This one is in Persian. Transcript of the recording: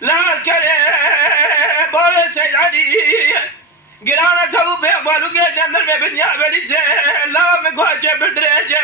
لا أسكري بول سيد علي قرانا تبو بيقبلوا جيجان المبنيا بليسي لا مقواجه بالدرجة